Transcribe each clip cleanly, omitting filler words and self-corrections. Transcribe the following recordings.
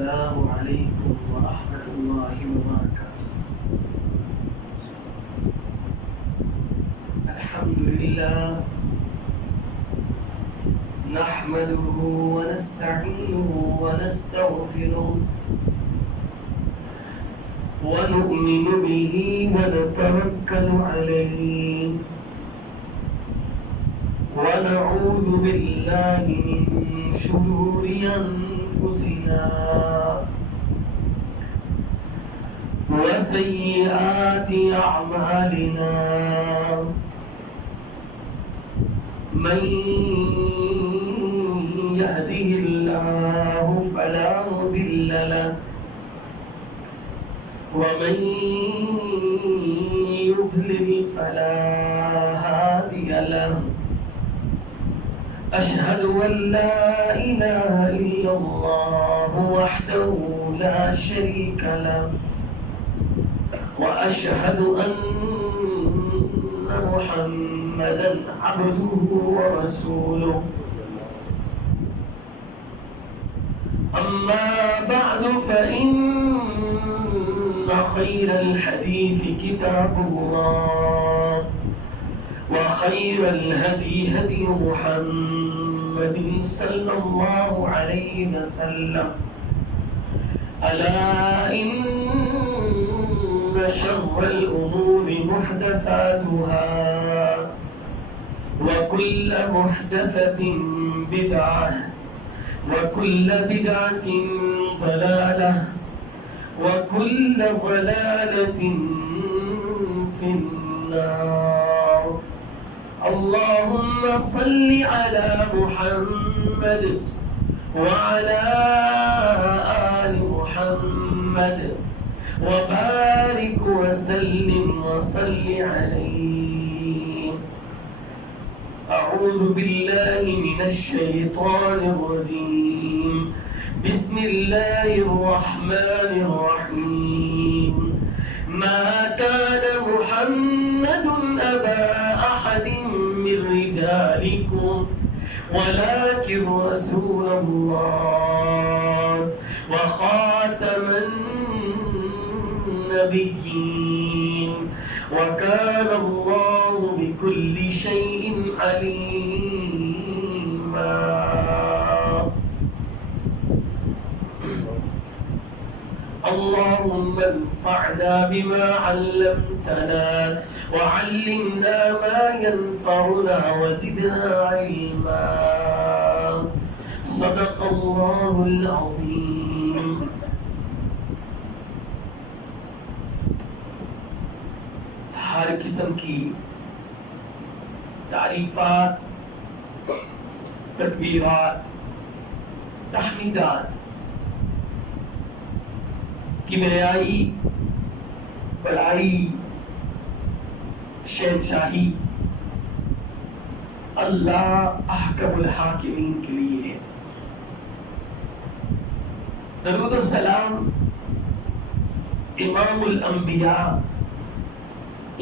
السلام علیکم ورحمۃ اللہ وبرکاتہ۔ الحمدللہ نحمده ونستعینه ونستغفره ونؤمن به ونتوکل علیہ ونعوذ باللہ من شرور انفسنا وسیئات اعمالنا من يهده الله فلا مضل له ومن يضلل فلا هادي له أشهد أن لا إله إلا الله وحده لا شريك له وأشهد أن محمدا عبده ورسوله أما بعد فإن خير الحديث كتاب الله وخير الهدي هدي محمد صلى الله عليه وسلم ألا إن شر الأمور محدثاتها وكل محدثة بدعة وكل بدعة ضلالة وكل ضلالة في النار۔ اللهم صل على محمد وعلى آل محمد وبارك وسلم وصل عليه۔ أعوذ بالله من الشيطان الرجيم، بسم الله الرحمن الرحيم۔ ما كان محمد أبا أحد من رجالكم ولكن رسول الله وخاتم النبيين وكان الله بكل شيء عليما۔ اللهم انفعنا بما علمتنا وعلمنا ما ينفعنا وزدنا علما۔ صدق الله العظيم۔ ہر قسم کی تعریفات، تکبیرات، تحمیدات، کبریائی، بڑائی، شہنشاہی اللہ احکم الحاکمین کے لیے ہے۔ درود و سلام امام الانبیاء،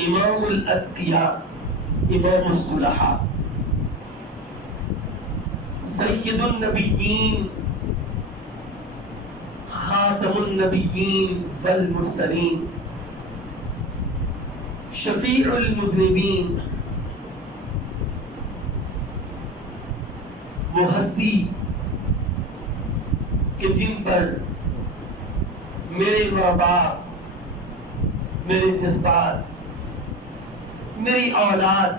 امام الاتقیاء، امام الصلحاء، سید النبیین، خاتم النبیین والمرسلین، شفیع المذنبین، وہ ہستی کہ جن پر میرے ماں باپ، میرے جذبات، میری اولاد،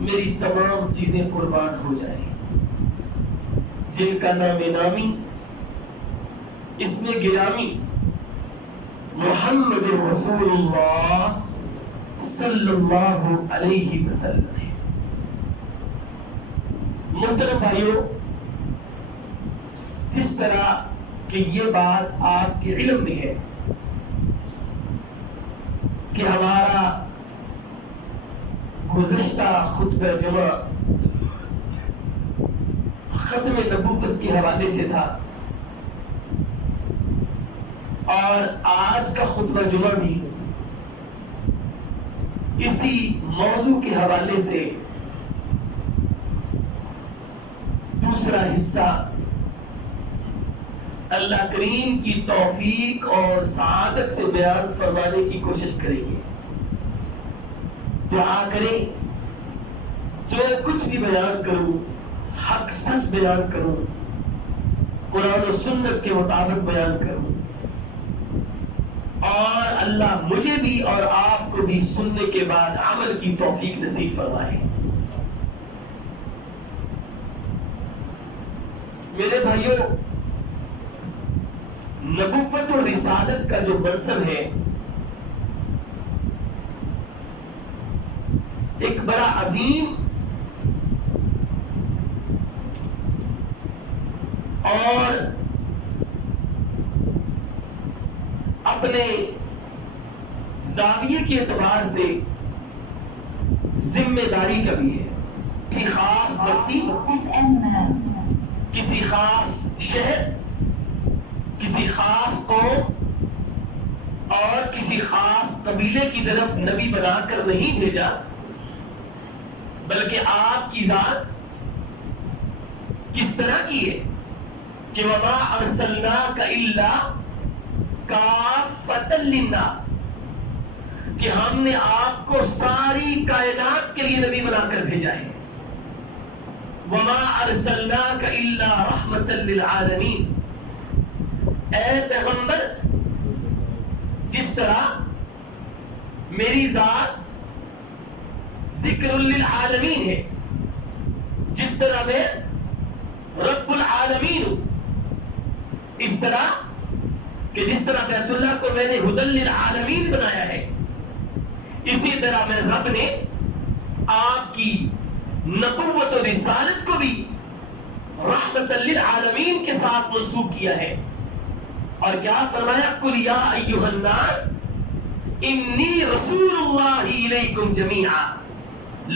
میری تمام چیزیں قربان ہو جائیں، جن کا نام نامی، اسم گرامی محمد رسول اللہ صلی اللہ علیہ وسلم ہے۔ محترم بھائیو، جس طرح کہ یہ بات آپ کے علم میں ہے کہ ہمارا گزشتہ خطبہ جمعہ ختم نبوت کے حوالے سے تھا، اور آج کا خطبہ جمعہ بھی اسی موضوع کے حوالے سے دوسرا حصہ اللہ کریم کی توفیق اور سعادت سے بیان فرمانے کی کوشش کریں گے. دعا کریں جو کچھ بھی بیان کروں حق سچ بیان کروں، قرآن و سنت کے مطابق بیان کروں، اور اللہ مجھے بھی اور آپ کو بھی سننے کے بعد عمل کی توفیق نصیب فرمائے. میرے بھائیوں، نبوت و رسالت کا جو منصب ہے ایک بڑا عظیم اور اپنے زاویے کے اعتبار سے ذمہ داری کا بھی ہے. کسی خاص بستی، کسی خاص شہر، کسی خاص قوم اور کسی خاص قبیلے کی طرف نبی بنا کر نہیں بھیجا، بلکہ آپ کی ذات کس طرح کی ہے کہ وَمَا أَرْسَلْنَاكَ إِلَّا كَافَّةً لِلنَّاسِ، کہ ہم نے آپ کو ساری کائنات کے لیے نبی بنا کر بھیجا ہے. وَمَا أَرْسَلْنَاكَ إِلَّا رَحْمَةً لِلْعَالَمِينَ، اے پیغمبر جس طرح میری ذات ذکر للعالمین ہے، جس طرح میں رب العالمین ہوں، اس طرح کہ جس طرح بیت اللہ کو میں نے ہدی للعالمین بنایا ہے، اسی طرح میں رب نے آپ کی نبوت و رسالت کو بھی رحمت للعالمین کے ساتھ منسوب کیا ہے. اور کیا فرمایا؟ قُلْ يَا أَيُّهَا النَّاسِ إِنِّي رَسُولُ اللَّهِ إِلَيْكُمْ جَمِيعًا،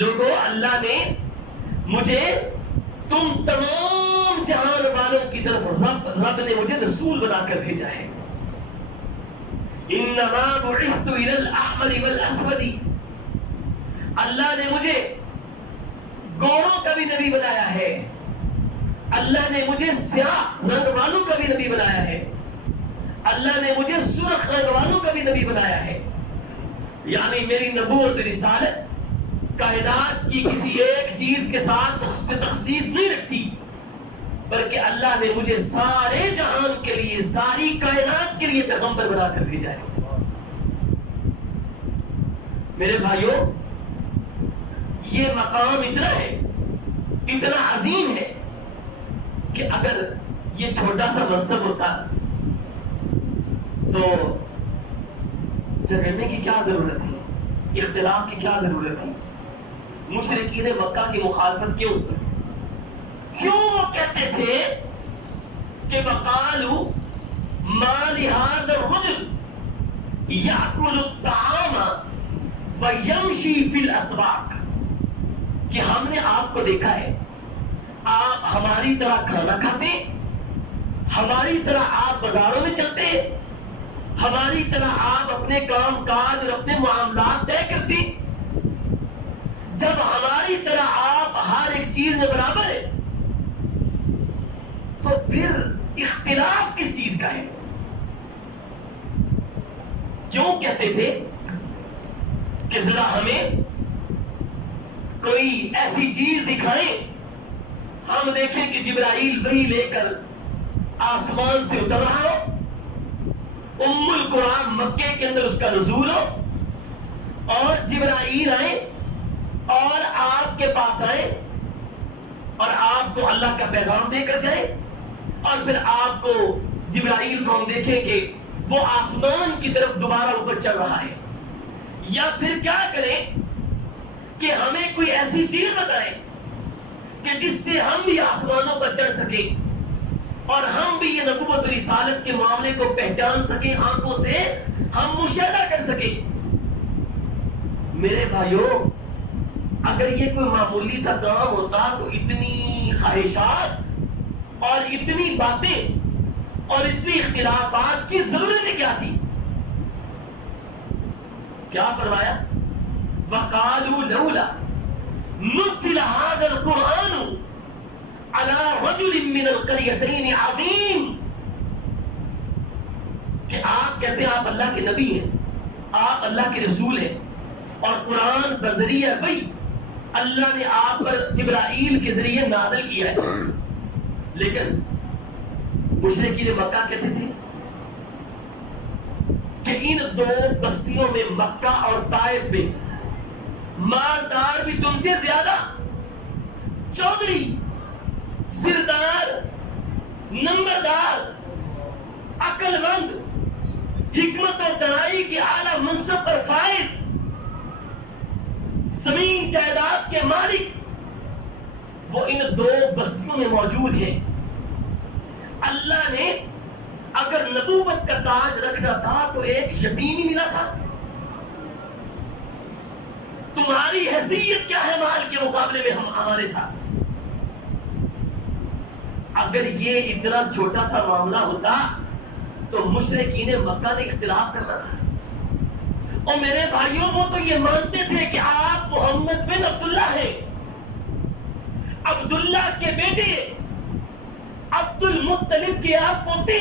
لوگو اللہ نے مجھے تم تمام جہان والوں کی طرف رب نے مجھے رسول بنا کر بھیجا ہے. إِنَّمَا بُعِثْتُ إِلَى الْأَحْمَرِ وَالْأَسْوَدِ، اللہ نے مجھے گوروں کا بھی نبی بنایا ہے، اللہ نے مجھے سیاہ رنگ والوں کا بھی نبی بنایا ہے، اللہ نے مجھے سرخ رنگ والوں کا بھی نبی بنایا ہے. یعنی میری نبوت رسالت کائنات کی کسی ایک چیز کے ساتھ تخصیص نہیں رکھتی، بلکہ اللہ نے مجھے سارے جہان کے لیے، ساری کائنات کے لیے پیغمبر بنا کر بھیجا ہے. میرے بھائیوں، یہ مقام اتنا ہے، اتنا عظیم ہے کہ اگر یہ چھوٹا سا منصب ہوتا تو جھگڑنے کی کیا ضرورت تھی، اختلاف کی کیا ضرورت تھی. مشرکین مکہ کی مخالفت کیوں وہ کہتے تھے کہ وَقَالُوا مَا لِهَذَا الرَّجُلِ يَأْكُلُ الطَّعَامَ وَيَمْشِي فِي الْأَسْوَاقِ، کہ ہم نے آپ کو دیکھا ہے آپ ہماری طرح کھانا کھاتے، ہماری طرح آپ بازاروں میں چلتے، ہماری طرح آپ اپنے کام کاج اور اپنے معاملات طے کرتے. جب ہماری طرح آپ ہر ایک چیز میں برابر ہے تو پھر اختلاف کس چیز کا ہے؟ کیوں کہتے تھے کہ ذرا ہمیں کوئی ایسی چیز دکھائیں، ہم دیکھیں کہ جبرائیل وحی لے کر آسمان سے اتر رہا ہو، ام القرآن مکے کے اندر اس کا نزول ہو، اور جبرائیل آئے اور آپ کے پاس آئے اور آپ کو اللہ کا پیغام دے کر جائے، اور پھر آپ کو جبرائیل کو ہم دیکھیں کہ وہ آسمان کی طرف دوبارہ اوپر چل رہا ہے. یا پھر کیا کریں کہ ہمیں کوئی ایسی چیز بتائیں کہ جس سے ہم بھی آسمانوں پر چڑھ سکیں اور ہم بھی یہ نبوت رسالت کے معاملے کو پہچان سکیں، آنکھوں سے ہم مشاہدہ کر سکیں. میرے بھائیوں، اگر یہ کوئی معمولی سا کام ہوتا تو اتنی خواہشات اور اتنی باتیں اور اتنی اختلافات کی ضرورت کیا تھی؟ کیا فرمایا؟ وَقَالُوا لَوْلَا نُزِّلَ هَذَا الْقُرْآنُ عَلَى رَجُلٍ مِّنَ الْقَرْيَتَيْنِ عَظِيمٍ، کہ آپ کہتے ہیں آپ اللہ کے نبی ہیں، آپ اللہ کے رسول ہیں، اور قرآن بذریعہ وحی اللہ نے آپ پر جبرائیل کے ذریعے نازل کیا ہے، لیکن مشرکین مکہ کہتے تھے کہ ان دو بستیوں میں مکہ اور طائف میں مالدار بھی تم سے زیادہ، چودھری، سردار، نمبردار، عقل مند، حکمت و دانائی کے اعلیٰ منصب پر فائز، زمین جائیداد کے مالک، وہ ان دو بستیوں میں موجود ہیں۔ اللہ نے اگر نبوت کا تاج رکھنا تھا تو ایک یتیم ہی ملا تھا۔ تمہاری حیثیت کیا ہے مال کے مقابلے میں ہمارے ساتھ؟ اگر یہ اتنا چھوٹا سا معاملہ ہوتا تو مشرکین مکہ نے اختلاف کرنا تھا۔ اور میرے بھائیوں، وہ تو یہ مانتے تھے کہ آپ محمد بن عبداللہ ہیں، عبداللہ کے بیٹے، عبد المطلب کے آپ پوتے،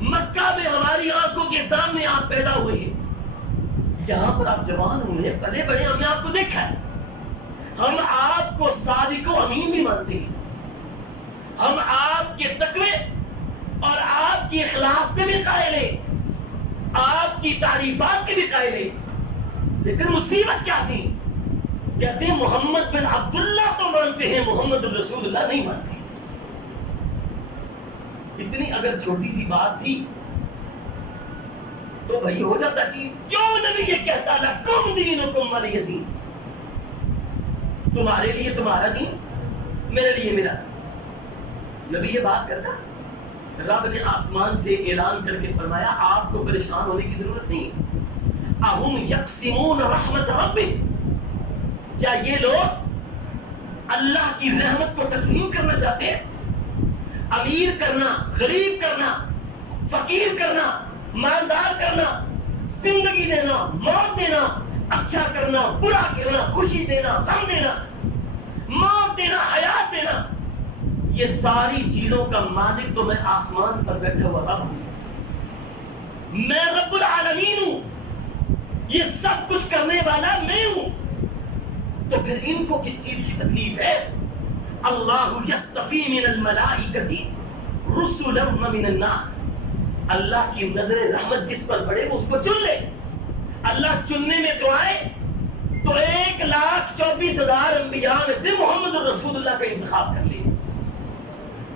مکہ میں ہماری آنکھوں کے سامنے آپ پیدا ہوئے ہیں، یہاں پر آپ جوان ہوئے، پلے بڑے، ہم نے آپ کو دیکھا ہے، ہم آپ کو صادق و امین بھی مانتے ہیں، ہم آپ کے تقوی اور آپ کی اخلاص کے بھی قائل ہیں، آپ کی تعریفات کے بھی قائل ہیں، لیکن مصیبت کیا تھی؟ کہتے ہیں محمد بن عبداللہ تو مانتے ہیں، محمد الرسول اللہ نہیں مانتے۔ اتنی اگر چھوٹی سی بات تھی تو بھائی ہو جاتا چیز، کیوں نبی یہ کہتا لکم دینکم ولی دین، تمہارے لیے تمہارا دین، میرے لیے میرا دین۔ نبی یہ بات کرتا، رب نے آسمان سے اعلان کر کے فرمایا آپ کو پریشان ہونے کی ضرورت نہیں۔ اہم یقسمون رحمت ربک، کیا یہ لوگ اللہ کی رحمت کو تقسیم کرنا چاہتے ہیں؟ امیر کرنا، غریب کرنا، فقیر کرنا، مالدار کرنا، زندگی دینا، موت دینا، اچھا کرنا، برا کرنا، خوشی دینا، غم دینا، موت دینا، حیات دینا، یہ ساری چیزوں کا مالک تو میں آسمان پر بیٹھا ہوا رب ہوں، میں رب العالمین ہوں، یہ سب کچھ کرنے والا میں ہوں، تو پھر ان کو کس چیز کی تکلیف ہے؟ اللہ یستفی من الملائکۃ رسلا من الناس، اللہ کی نظر رحمت جس پر پڑے وہ اس کو چن لے۔ اللہ چننے میں تو آئے تو 1,24,000 انبیاء میں سے محمد الرسول اللہ کا انتخاب کر لے،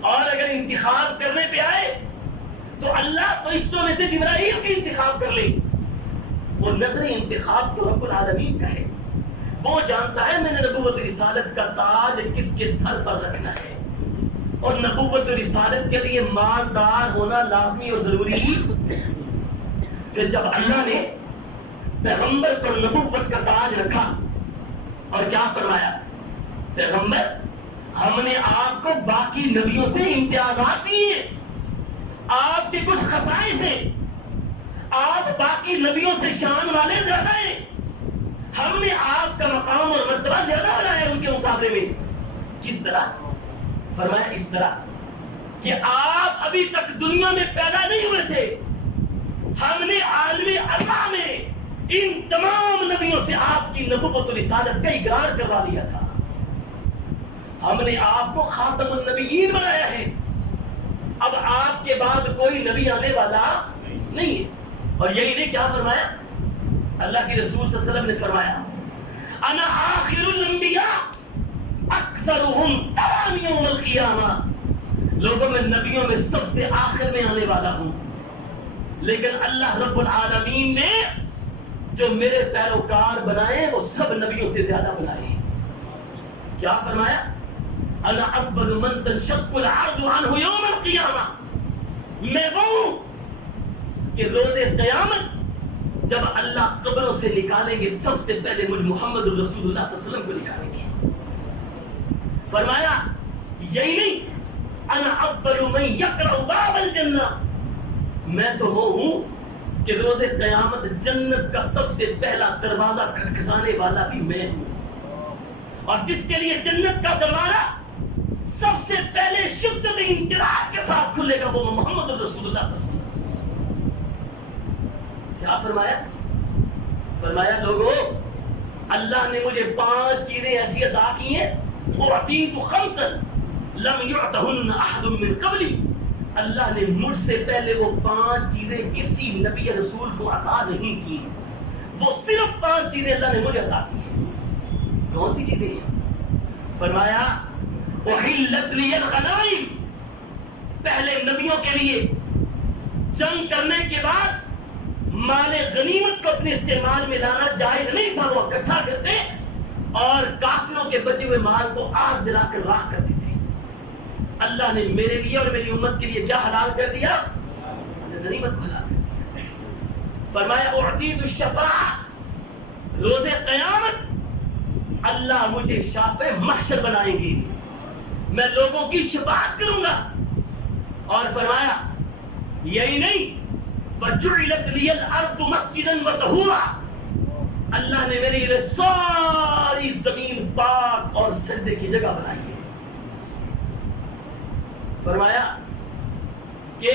اور اگر انتخاب کرنے پہ آئے تو اللہ فرشتوں میں سے جبرائیل کا انتخاب کر لے۔ وہ نظر انتخاب تو رب العالمین کا ہے، وہ جانتا ہے میں نے نبوت رسالت کا تاج کس کے سر پر رکھنا ہے، اور نبوت رسالت کے لیے مالدار ہونا لازمی اور ضروری ہی۔ پھر جب اللہ نے پیغمبر پر نبوت کا تاج رکھا اور کیا فرمایا؟ پیغمبر ہم نے آپ کو باقی نبیوں سے امتیازات دیے، آپ کے کچھ خصائص ہیں، آپ باقی نبیوں سے شان والے زیادہ ہیں، ہم نے آپ کا مقام اور مرتبہ زیادہ بنایا ان کے مقابلے میں۔ کس طرح؟ فرمایا اس طرح کہ آپ ابھی تک دنیا میں پیدا نہیں ہوئے تھے، ہم نے عالم ارواح میں ان تمام نبیوں سے آپ کی نبوت و رسالت کا اقرار کروا دیا تھا، ہم نے آپ کو خاتم النبیین بنایا ہے، اب آپ کے بعد کوئی نبی آنے والا نہیں ہے۔ اور یہی نے کیا فرمایا؟ اللہ کے رسول صلی اللہ علیہ وسلم نے فرمایا انا آخر الانبیاء اکثرهم تبعا یوم القیامہ، لوگوں میں نبیوں میں سب سے آخر میں آنے والا ہوں، لیکن اللہ رب العالمین نے جو میرے پیروکار بنائے وہ سب نبیوں سے زیادہ بنائے۔ کیا فرمایا؟ انا اول من تنشق الارض عنہ یوم القیامہ، میں وہ ہوں کہ روز قیامت جب اللہ قبروں سے نکالیں گے سب سے پہلے مجھ محمد الرسول اللہ صلی اللہ علیہ وسلم کو نکالیں گے۔ فرمایا یہی نہیں، انا اول من یقرع باب الجنہ، میں تو وہ ہوں کہ روز قیامت جنت کا سب سے پہلا دروازہ کھٹکھٹانے والا بھی میں ہوں، اور جس کے لیے جنت کا دروازہ سب سے پہلے شدت انتظار کے ساتھ کھلے گا وہ محمد الرسول اللہ صلی اللہ علیہ وسلم۔ کیا فرمایا؟ فرمایا لوگوں اللہ نے مجھے 5 چیزیں ایسی عطا کی ہیں اعطیت خمسا لم یعطہن احد من قبلی، اللہ نے مجھ سے پہلے وہ 5 چیزیں کسی نبی رسول کو عطا نہیں کی، وہ صرف 5 چیزیں اللہ نے مجھے عطا کی ہیں۔ کون سی چیزیں ہیں؟ فرمایا احلت لی الغنائم، پہلے نبیوں کے لیے جنگ کرنے کے بعد مال غنیمت کو اپنے استعمال میں لانا جائز نہیں تھا، وہ اکٹھا کرتے اور کافروں کے بچے ہوئے مال کو آگ جلا کر راکھ کر دیتے۔ اللہ نے میرے لیے اور میری امت کے لیے کیا حلال کر دیا؟ غنیمت کو حلال کر دیا۔ فرمایا اعطیت الشفاعہ، روز قیامت اللہ مجھے شافع محشر بنائیں گے، میں لوگوں کی شفاعت کروں گا۔ اور فرمایا یہی نہیں وَجُعِلَتْ لِيَ الْأَرْضُ مَسْجِدًا وَطَهُورًا، اللہ نے میرے لیے ساری زمین پاک اور سجدے کی جگہ بنائی ہے۔ فرمایا کہ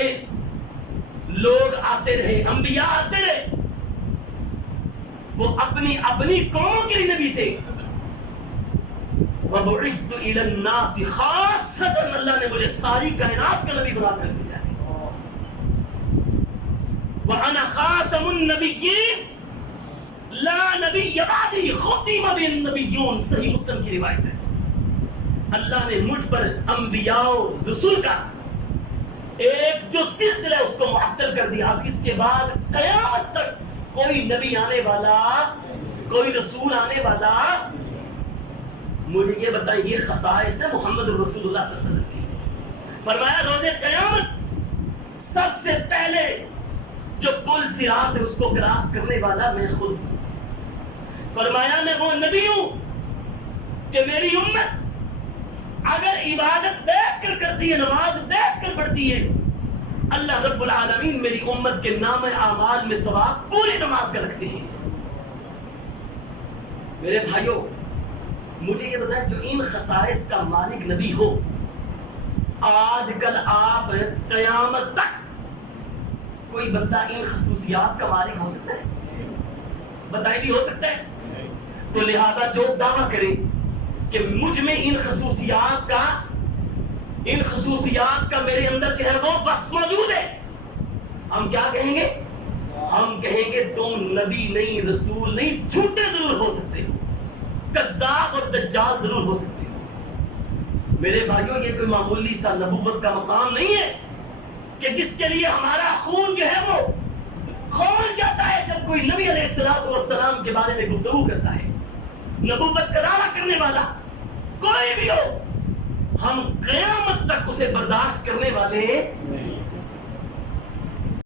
لوگ آتے رہے، انبیاء آتے رہے، وہ اپنی اپنی قوموں کے لیے نبی تھے۔ وَبُعِثْتُ إِلَى النَّاسِ خَاصَّةً، اللہ نے مجھے ساری کائنات کا نبی بنا کر دیا ہے۔ وَأَنَا خَاتَمُ النَّبِيِّينَ لَا نَبِيَّ بَعْدِي خُتِمَ بِالنَّبِيُّونَ، صحیح مسلم کی روایت ہے۔ اللہ نے مجھ پر انبیاء و رسول کا ایک جو سلسلہ ہے اس کو معطل کر دیا، اب اس کے بعد قیامت تک کوئی نبی آنے والا، کوئی رسول آنے والا، مجھے یہ بتائیں یہ خصائص ہے محمد رسول اللہ صلی اللہ علیہ وسلم کی۔ فرمایا روز قیامت سب سے پہلے جو پل صراط ہے اس کو کراس کرنے والا میں خود ہوں۔ فرمایا میں وہ نبی ہوں کہ میری امت اگر عبادت بیٹھ کر کرتی ہے، نماز بیٹھ کر پڑھتی ہے، اللہ رب العالمین میری امت کے نام اعمال میں ثواب پوری نماز کا رکھتے ہیں۔ میرے بھائیوں مجھے یہ بتائیں جو ان خصائص کا مالک نبی ہو، آج کل آپ قیامت تک کوئی بندہ ان خصوصیات کا مالک ہو سکتا ہے؟ بتائیں جی ہو سکتا ہے؟ تو لہذا جو دعویٰ کرے کہ مجھ میں ان خصوصیات کا میرے اندر جو ہے وہ وصف موجود ہے، ہم کیا کہیں گے؟ ہم کہیں گے تم نبی نہیں، رسول نہیں، جھوٹے ضرور ہو سکتے ہو، کذاب اور دجال ضرور ہو سکتے ہو۔ میرے بھائیوں یہ کوئی معمولی سا نبوت کا مقام نہیں ہے کہ جس کے لیے ہمارا خون جو ہے وہ کھول جاتا ہے جب کوئی نبی علیہ السلام کے بارے میں گفتگو کرتا ہے۔ نبوت کا دعویٰ کرنے والا کوئی بھی ہو، ہم قیامت تک اسے برداشت کرنے والے